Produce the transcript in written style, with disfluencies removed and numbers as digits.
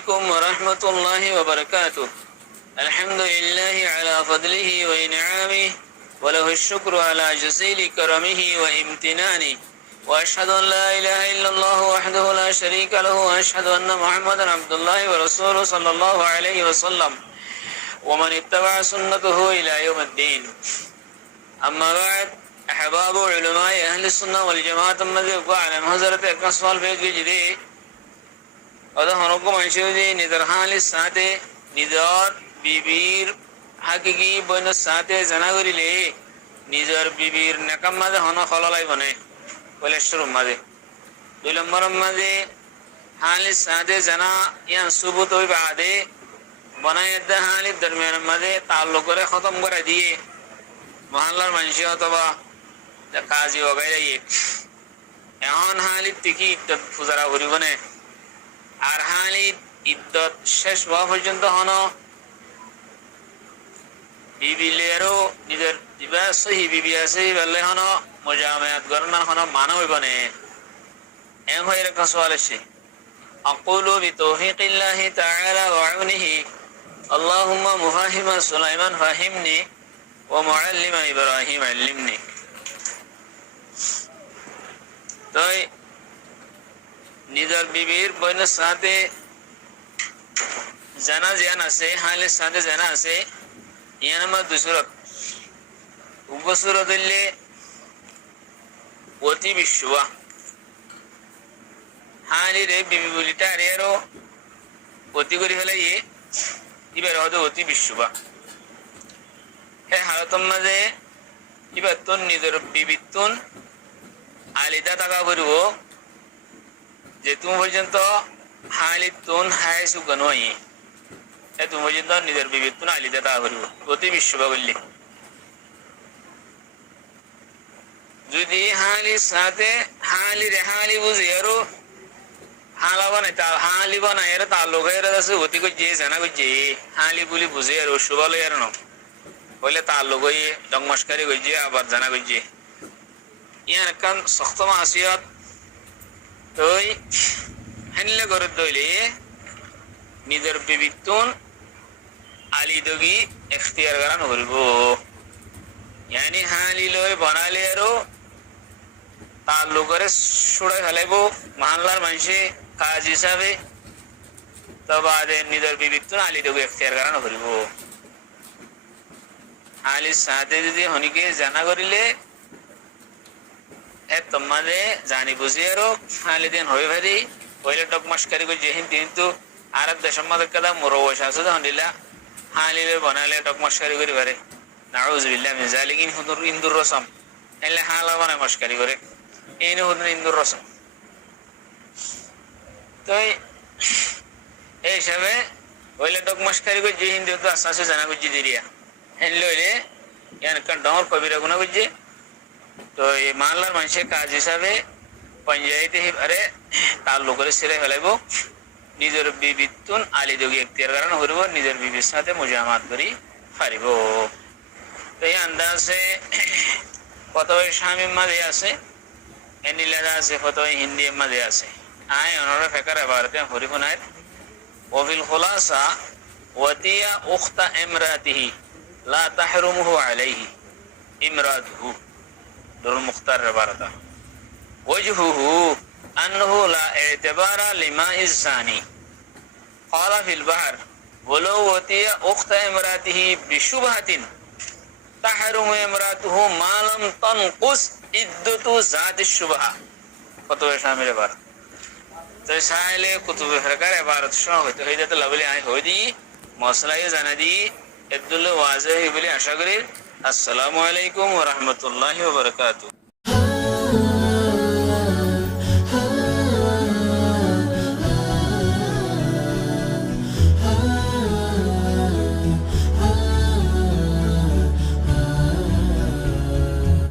عليكم ورحمة الله وبركاته. الحمد لله على فضله وإنعامه وله الشكر على جزيل كرمه وامتنانه وأشهد أن لا إله إلا الله وحده لا شريك له وأشهد أن محمدا عبد الله ورسوله صلى الله عليه وسلم ومن اتبع سنته إلى يوم الدين. أما بعد أحباب علماء أهل السنة والجماعة المذهب وعلم حضرت أكسوال بيجي جدي هذا هنوكم أنشودي ندر حال الساعة ندار بيبير حقيقي بين الساعة زناغري ليه ندر بيبير نكم ماذا هنا خلالاي بني ولا شرم ماذا دولمرم ماذا حال الساعة زنا ينسبوت بعده بنا يده حال الدرميان ماذا تعلق করে খতম করে দিয়ে মহল্লার মানুষ অথবা কাজী वगैरह এমন হালিত থেকে ইদ্যত ফুজারা করিব না আর হালিত ইদ্যত শেষ হওয়া পর্যন্ত হন বিবিলেরও নিজের দিবা সহি বিবি আছে বললে হন মুজামায়াত করনা হন মানা হইব না এম হয়ে রাখা সওয়াল আছে আকুলু বিতৌফিকিল্লাহি তাআলা ওয়া আউনিহি আল্লাহুম্মা মুফাহিমা সুলাইমান ফাহিমনি ওয়া মুআল্লিমা ইব্রাহিম আল্লিমনি। তো নিজের বিবির বোনের সাথে জানা জ্ঞান আছে হালের সাথে জানা আছে ইয়ান আমার দুসুরত উপসুরত হইলে অতি বিশ্ববা হালির বিবি বলিটা আরো অতি করে ফেলে এবার হয়তো অতি বিশ্ববা হালতর মাঝে এবার তোর নিজের বিবিতুন আলিদা টাকা করব যে তুমি পর্যন্ত হালিতুন হাই সুগান তুমি পর্যন্ত নিজের বিবিতুন আলিদা টাকা করব অতি বিশ্ববা বললি যদি হালির সাথে হালি বুঝি আরো হালা বানাই তার হালি বানাই এর তার লোকের আছে অতি করছে জানা করছে হালি বলি বুঝে আর সুবাল আর ন বলে তার লোক ডংমাসকারি করছে আবার জানা করছে ইয়ার কান শক্ত মাসিয়াত তই হানলে করে দইলে নিজের বিবিতুন আলি দগি এখতিয়ার করানো করব ইয়ানি হালি লই বানালে আরো তার লোকের ছুড়াই ফেলাইব মহল্লার মানুষে কাজ হিসাবে তো বাদে নিজের বিবিতুন আলি দগি এখতিয়ার করানো করব আলির সাথে যদি হনিকে জানা করিলে তোমাদের জানি বুঝি আরো হালি দিন হয়ে ভারি পয়লা টক মাসকারি করে যেহিন কিন্তু আরব দেশের মাঝে কাদা মোর বয়স আছে হনিলা হালিলে বানালে টক মাসকারি করে পারে নাউজুবিল্লাহ মিন জালিকিন হুদুর ইন্দুর রসম এলে হালা বানায় মাসকারি করে এই নে হুদুর ইন্দুর রসম তো এই হিসাবে পয়লা টক মাসকারি করে যেহিন যেহেতু আস্তে আস্তে জানা করছি দিরিয়া হেন লইলে ইয়ান কান ডর কবিরা গুণা করছে তো এই মানলার মানুষের কাজ হিসাবে পঞ্চায়েতে আরে তার লোকের ছেড়ে ফেলাইব নিজের বিবিতুন আলি দগি এখতিয়ার করানো করব নিজের বিবির সাথে মুজামাত করি পারিব। তো এই আন্দাজে ফতোয়া শামিম মাঝে আছে এনিলাদা আছে ফতোয়া হিন্দি মাঝে আছে আয় অনরা ফেকার ইবারতে হরিফনায় ওয়াফিল খুলাসা ওয়াতিয়া উখতা ইমরাতিহি লা তাহরুমুহু আলাইহি ইমরাতুহু দর মুখতার ইবারতা وجهه أنه لا اعتبار لماء الزاني قال في البحر ولو وطئ أخت امرأته بشبهة تحرم امرأته ما لم تنقص عدة ذات الشبهة فتوى شامل عبارت تو سائل كتب فرقار عبارت شو ہوتے ہیں جاتا لبلی آئی ہو دی موصلہ جانا دی عبداللہ واضح بلی عشاء کریر السلام علیکم ورحمۃ اللہ وبرکاتہ.